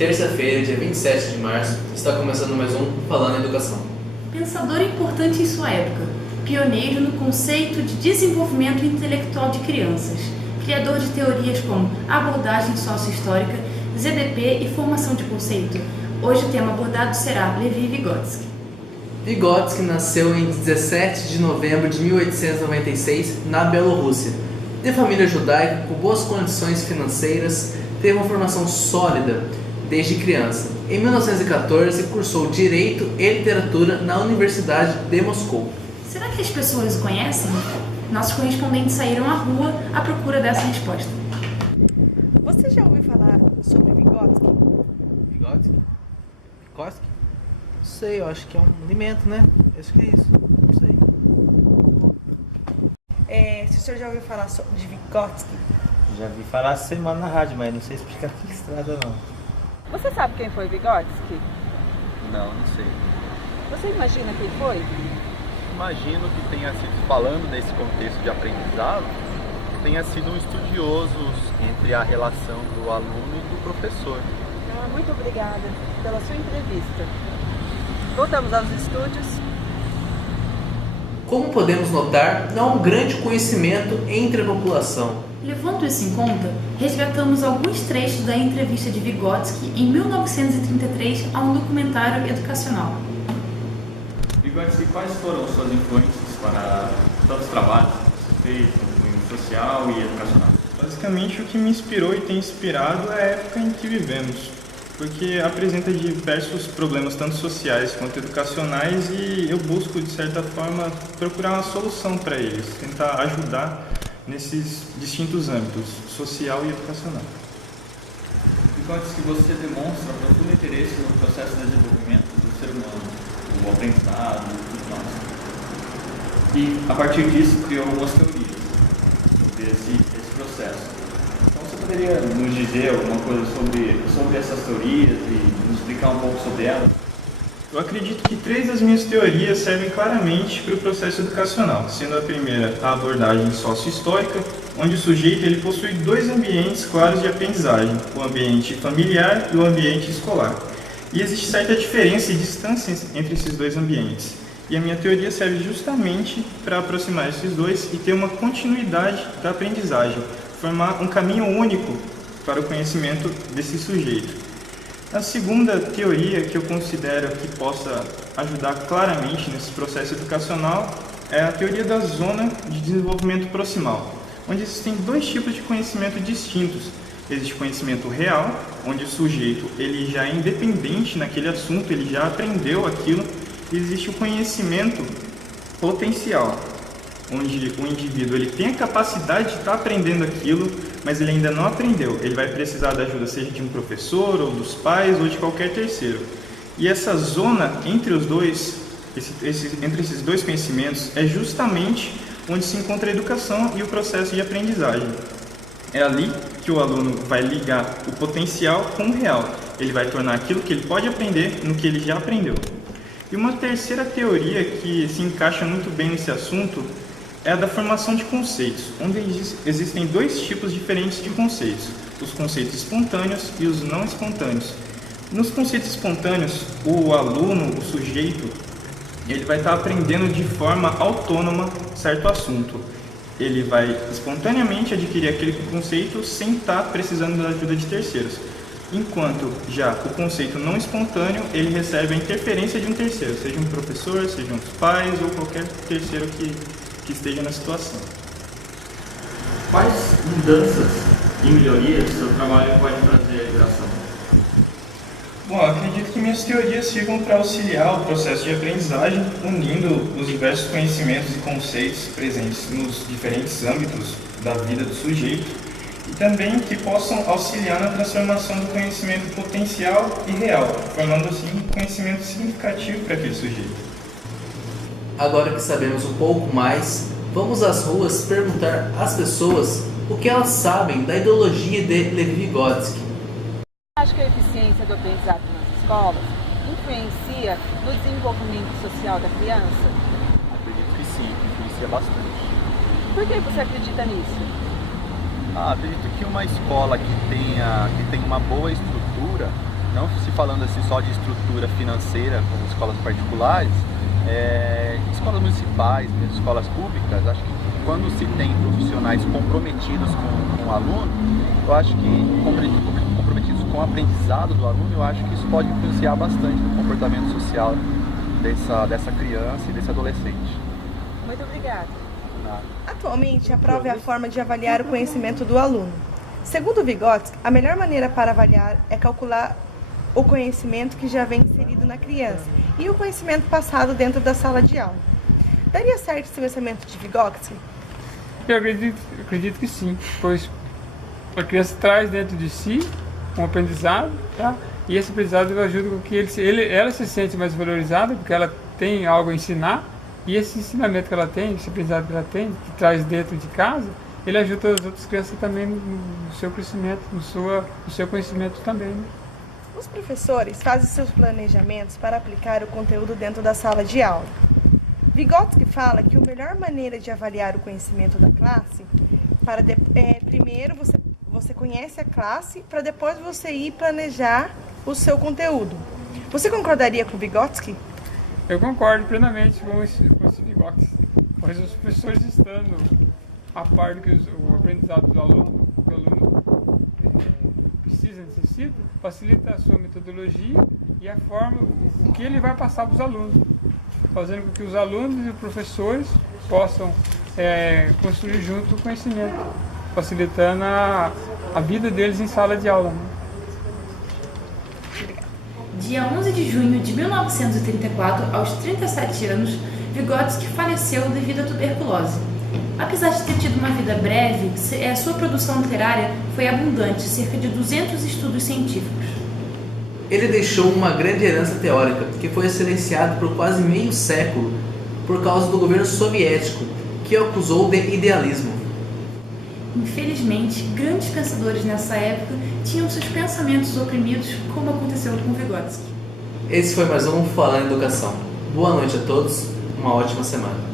Terça-feira, dia 27 de março, está começando mais um Falando em Educação. Pensador importante em sua época, pioneiro no conceito de desenvolvimento intelectual de crianças, criador de teorias como abordagem sócio-histórica, ZBP e formação de conceito. Hoje o tema abordado será Levi Vygotsky. Vygotsky nasceu em 17 de novembro de 1896 na Bielorrússia. De família judaica com boas condições financeiras, teve uma formação sólida desde criança. Em 1914, cursou Direito e Literatura na Universidade de Moscou. Será que as pessoas o conhecem? Nossos correspondentes saíram à rua à procura dessa resposta. Você já ouviu falar sobre Vygotsky? Vygotsky? Vygotsky? Não sei, eu acho que é um alimento, né? Acho que é isso. Não sei. Se o senhor já ouviu falar de Vygotsky? Já vi falar essa semana na rádio, mas não sei explicar o que se trata não. Você sabe quem foi Vygotsky? Não sei. Você imagina quem foi? Imagino que tenha sido, falando nesse contexto de aprendizado, tenha sido um estudioso entre a relação do aluno e do professor. Muito obrigada pela sua entrevista. Voltamos aos estúdios. Como podemos notar, não há um grande conhecimento entre a população. Levando isso em conta, resgatamos alguns trechos da entrevista de Vygotsky em 1933 a um documentário educacional. Vygotsky, quais foram suas influências para tantos trabalhos que você fez, no cunho social e educacional? Basicamente, o que me inspirou e tem inspirado é a época em que vivemos, porque apresenta diversos problemas, tanto sociais quanto educacionais, e eu busco, de certa forma, procurar uma solução para eles, tentar ajudar nesses distintos âmbitos, social e educacional. Vygotsky, você demonstra profundo interesse no processo de desenvolvimento do ser humano, o aprendizado e tudo mais. E, a partir disso, criou algumas teorias sobre esse processo. Então, você poderia nos dizer alguma coisa sobre essas teorias e nos explicar um pouco sobre elas? Eu acredito que 3 das minhas teorias servem claramente para o processo educacional, sendo a primeira a abordagem sócio-histórica, onde o sujeito ele possui 2 ambientes claros de aprendizagem, o ambiente familiar e o ambiente escolar. E existe certa diferença e distância entre esses 2 ambientes. E a minha teoria serve justamente para aproximar esses dois e ter uma continuidade da aprendizagem, formar um caminho único para o conhecimento desse sujeito. A segunda teoria que eu considero que possa ajudar claramente nesse processo educacional é a teoria da zona de desenvolvimento proximal, onde existem 2 tipos de conhecimento distintos. Existe o conhecimento real, onde o sujeito ele já é independente naquele assunto, ele já aprendeu aquilo, e existe o conhecimento potencial, onde o indivíduo ele tem a capacidade de estar aprendendo aquilo, mas ele ainda não aprendeu. Ele vai precisar da ajuda, seja de um professor, ou dos pais, ou de qualquer terceiro. E essa zona entre os dois, entre esses 2 conhecimentos, é justamente onde se encontra a educação e o processo de aprendizagem. É ali que o aluno vai ligar o potencial com o real. Ele vai tornar aquilo que ele pode aprender no que ele já aprendeu. E uma terceira teoria que se encaixa muito bem nesse assunto é a da formação de conceitos, onde existem 2 tipos diferentes de conceitos, os conceitos espontâneos e os não espontâneos. Nos conceitos espontâneos, o aluno, o sujeito, ele vai estar aprendendo de forma autônoma certo assunto. Ele vai espontaneamente adquirir aquele conceito sem estar precisando da ajuda de terceiros. Enquanto já o conceito não espontâneo, ele recebe a interferência de um terceiro, seja um professor, seja uns pais ou qualquer terceiro que esteja na situação. Quais mudanças e melhorias seu trabalho pode trazer à educação? Bom, eu acredito que minhas teorias sirvam para auxiliar o processo de aprendizagem, unindo os diversos conhecimentos e conceitos presentes nos diferentes âmbitos da vida do sujeito, e também que possam auxiliar na transformação do conhecimento potencial e real, formando assim um conhecimento significativo para aquele sujeito. Agora que sabemos um pouco mais, vamos às ruas perguntar às pessoas o que elas sabem da ideologia de Levi Vygotsky. Acho que a eficiência do aprendizado nas escolas influencia no desenvolvimento social da criança? Acredito que sim, influencia bastante. Por que você acredita nisso? Acredito que uma escola que tem uma boa estrutura, não se falando assim só de estrutura financeira como escolas particulares, escolas municipais, mesmo escolas públicas, acho que quando se tem profissionais comprometidos com o aluno, eu acho que comprometidos com o aprendizado do aluno, eu acho que isso pode influenciar bastante no comportamento social dessa criança e desse adolescente. Muito obrigada. Atualmente, a prova é a forma de avaliar o conhecimento do aluno. Segundo Vygotsky, a melhor maneira para avaliar é calcular o conhecimento que já vem inserido na criança e o conhecimento passado dentro da sala de aula. Daria certo esse pensamento de Vygotsky? Eu acredito que sim, pois a criança traz dentro de si um aprendizado, tá? E esse aprendizado ajuda com que ela se sente mais valorizada, porque ela tem algo a ensinar, e esse ensinamento que ela tem, esse aprendizado que ela tem, que traz dentro de casa, ele ajuda as outras crianças também no seu crescimento, no seu conhecimento também. Né? Os professores fazem seus planejamentos para aplicar o conteúdo dentro da sala de aula. Vygotsky fala que a melhor maneira de avaliar o conhecimento da classe primeiro você conhece a classe para depois você ir planejar o seu conteúdo. Você concordaria com Vygotsky? Eu concordo plenamente com esse Vygotsky, pois os professores estando a par do que o aprendizado do aluno, que o aluno necessita, facilita a sua metodologia e a forma, o que ele vai passar para os alunos, fazendo com que os alunos e os professores possam construir junto o conhecimento, facilitando a vida deles em sala de aula. Né? Dia 11 de junho de 1934, aos 37 anos, Vygotsky faleceu devido à tuberculose. Apesar de ter tido uma vida breve, sua produção literária foi abundante, cerca de 200 estudos científicos. Ele deixou uma grande herança teórica, que foi silenciada por quase meio século por causa do governo soviético, que o acusou de idealismo. Infelizmente, grandes pensadores nessa época tinham seus pensamentos oprimidos, como aconteceu com Vygotsky. Esse foi mais um Falando em Educação. Boa noite a todos, uma ótima semana.